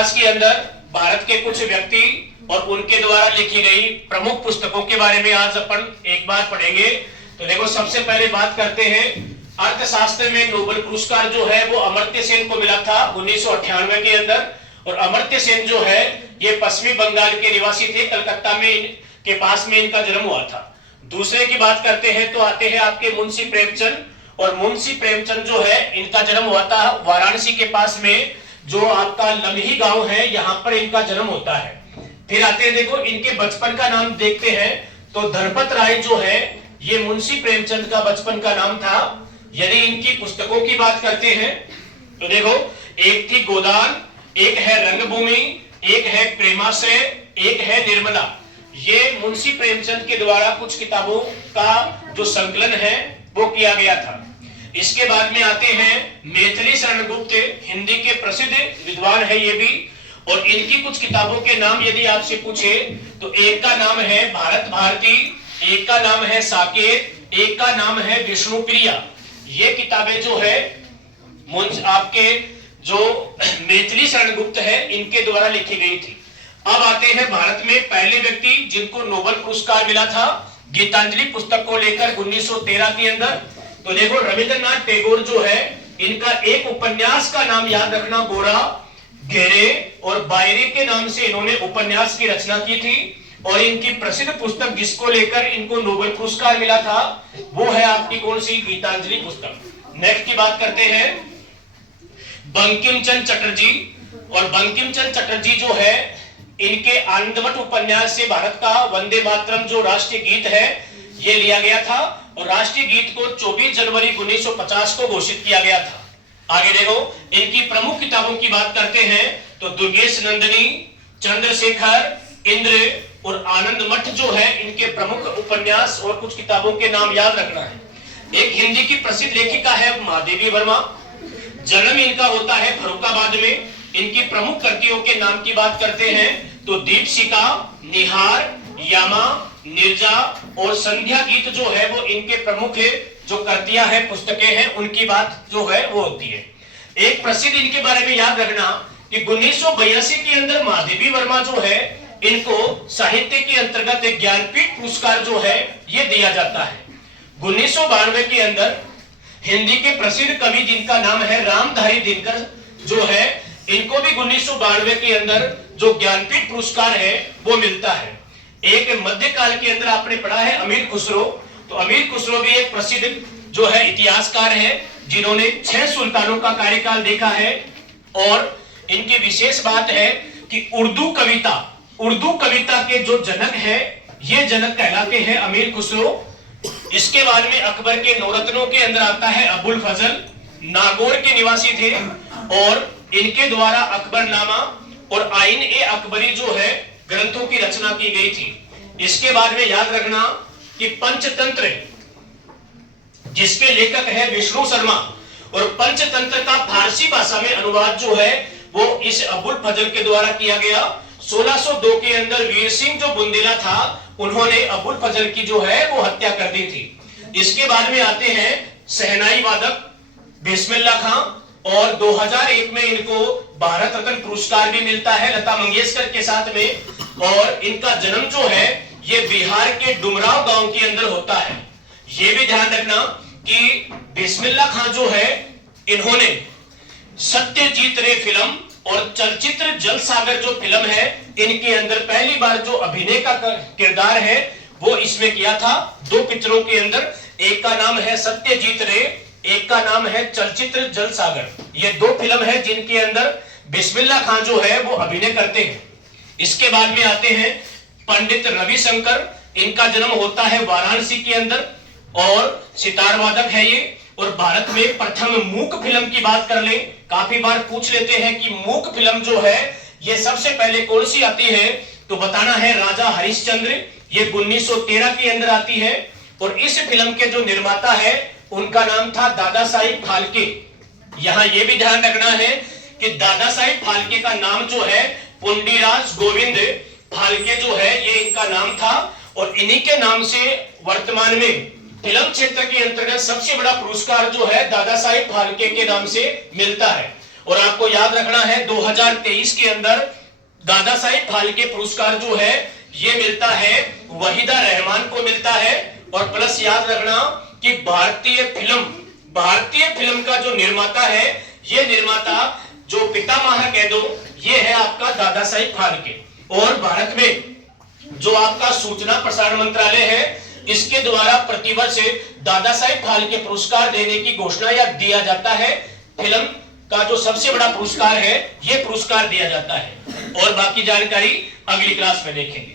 Class के अंदर भारत के कुछ व्यक्ति और उनके द्वारा लिखी गई प्रमुख पुस्तकों के बारे में आज अपन एक बार पढ़ेंगे। तो देखो, सबसे पहले बात करते हैं अर्थशास्त्र में नोबेल पुरस्कार जो है वो अमर्त्य सेन को मिला था 1998 के अंदर। और अमर्त्य सेन जो है ये पश्चिमी बंगाल के निवासी थे, कलकत्ता में के पास में इनका जन्म हुआ था। दूसरे की बात करते हैं तो आते हैं आपके मुंशी प्रेमचंद। और मुंशी प्रेमचंद जो है इनका जन्म हुआ था वाराणसी के पास में, जो आपका लम्ही गांव है, यहाँ पर इनका जन्म होता है। फिर आते हैं, देखो इनके बचपन का नाम देखते हैं तो धनपत राय जो है ये मुंशी प्रेमचंद का बचपन का नाम था। यदि इनकी पुस्तकों की बात करते हैं तो देखो, एक थी गोदान, एक है रंगभूमि, एक है प्रेमाश्रय, एक है निर्मला। ये मुंशी प्रेमचंद के द्वारा कुछ किताबों का जो संकलन है वो किया गया था। इसके बाद में आते हैं मैथिली शरण गुप्त, हिंदी के प्रसिद्ध विद्वान है ये भी। और इनकी कुछ किताबों के नाम यदि आपसे पूछे तो एक का नाम है भारत भारती, एक का नाम है साकेत, एक का नाम है विष्णु प्रिया। ये किताबें जो है आपके जो मैथिली शरण गुप्त है इनके द्वारा लिखी गई थी। अब आते हैं भारत में पहले व्यक्ति जिनको नोबेल पुरस्कार मिला था गीतांजलि पुस्तक को लेकर 1913 के अंदर। तो देखो, रविंद्रनाथ टैगोर जो है इनका एक उपन्यास का नाम याद रखना, गोरा, घेरे और बायरे के नाम से इन्होंने उपन्यास की रचना की थी। और इनकी प्रसिद्ध पुस्तक जिसको लेकर इनको नोबेल पुरस्कार मिला था वो है आपकी कौन सी, गीतांजलि पुस्तक। नेक्स्ट की बात करते हैं बंकिम चंद्र चटर्जी। और बंकिम चंद्र चटर्जी जो है इनके आनंदमठ उपन्यास से भारत का वंदे मातरम जो राष्ट्रीय गीत है ये लिया गया था। और राष्ट्रीय गीत को 24 जनवरी 1950 को घोषित किया गया था। आगे देखो, इनकी प्रमुख किताबों की बात करते हैं तो दुर्गेश नंदिनी, चंद्रशेखर, इंद्र और आनंद मठ जो है इनके प्रमुख उपन्यास और कुछ किताबों के नाम याद रखना है। एक हिंदी की प्रसिद्ध लेखिका है महादेवी वर्मा, जन्म इनका होता है फर्रुखाबाद में। इनकी प्रमुख कृतियों के नाम की बात करते हैं तो दीपशिखा, निहार, यामा, निर्जा और संध्या गीत जो है वो इनके प्रमुख जो कृतियां हैं, पुस्तकें हैं, उनकी बात जो है वो होती है। एक प्रसिद्ध इनके बारे में याद रखना कि 1982 के अंदर महादेवी वर्मा जो है इनको साहित्य के अंतर्गत एक ज्ञानपीठ पुरस्कार जो है ये दिया जाता है। 1992 के अंदर हिंदी के प्रसिद्ध कवि जिनका नाम है रामधारी दिनकर जो है इनको भी 1992 के अंदर जो ज्ञानपीठ पुरस्कार है वो मिलता है। एक मध्यकाल के अंदर आपने पढ़ा है अमीर खुसरो। तो अमीर खुसरो भी एक प्रसिद्ध जो है इतिहासकार है जिन्होंने 6 सुल्तानों का कार्यकाल देखा है। और इनकी विशेष बात है कि उर्दू कविता के जो जनक है ये जनक कहलाते हैं अमीर खुसरो। इसके बाद में अकबर के नौरत्नों के अंदर आता है अबुल फजल, नागौर के निवासी थे और इनके द्वारा अकबरनामा और आईन ए अकबरी जो है ग्रंथों की रचना की गई थी। इसके बाद में याद रखना कि पंचतंत्र जिसके लेखक है विष्णु शर्मा, और पंचतंत्र का फारसी भाषा में अनुवाद जो है वो इस अबुल फजल के द्वारा किया गया। 1602 के अंदर वीर सिंह जो बुंदेला था उन्होंने अबुल फजल की जो है वो हत्या कर दी थी। इसके बाद में आते हैं शहनाई वादक बिस्मिल्लाह खां, और 2001 में इनको भारत रत्न पुरस्कार भी मिलता है लता मंगेशकर के साथ में। और इनका जन्म जो है ये बिहार के डुमराव गांव के अंदर होता है। ये भी ध्यान रखना कि बिस्मिल्लाह खां जो है इन्होंने सत्यजीत रे फिल्म और चलचित्र जलसागर जो फिल्म है इनके अंदर पहली बार जो अभिनय का किरदार है वो इसमें किया था। 2 पिक्चरों के अंदर, एक का नाम है सत्यजीत रे, एक का नाम है चलचित्र जलसागर। ये 2 फिल्म है जिनके अंदर बिस्मिल्लाह खां जो है वो अभिनय करते हैं। इसके बाद में आते हैं पंडित रविशंकर। इनका जन्म होता है वाराणसी के अंदर और सितार वादक है ये। और भारत में प्रथम मूक फिल्म की बात कर ले, काफी बार पूछ लेते हैं कि मूक फिल्म जो है ये सबसे पहले कौन सी आती है, तो बताना है राजा हरिश्चंद्र। ये 1913 के अंदर आती है। और इस फिल्म के जो निर्माता है उनका नाम था दादा साहिब फाल्के। यहां यह भी ध्यान रखना है कि दादा साहिब फाल्के का नाम जो है पुंडीराज गोविंद फाल्के जो है ये इनका नाम था। और इन्हीं के नाम से वर्तमान में फिल्म क्षेत्र के अंतर्गत सबसे बड़ा पुरस्कार जो है दादा साहिब फाल्के के नाम से मिलता है। और आपको याद रखना है 2023 के अंदर दादा साहेब फाल्के पुरस्कार जो है ये मिलता है वहीदा रहमान को मिलता है। और प्लस याद रखना कि भारतीय फिल्म का जो निर्माता है, ये निर्माता जो पितामह कह दो, ये है आपका दादा साहेब फाल्के। और भारत में जो आपका सूचना प्रसारण मंत्रालय है, इसके द्वारा प्रतिवर्ष दादा साहेब फाल्के पुरस्कार देने की घोषणा या दिया जाता है। फिल्म का जो सबसे बड़ा पुरस्कार है, ये पुरस्कार दिया जाता है। और बाकी जानकारी अगली क्लास में देखेंगे।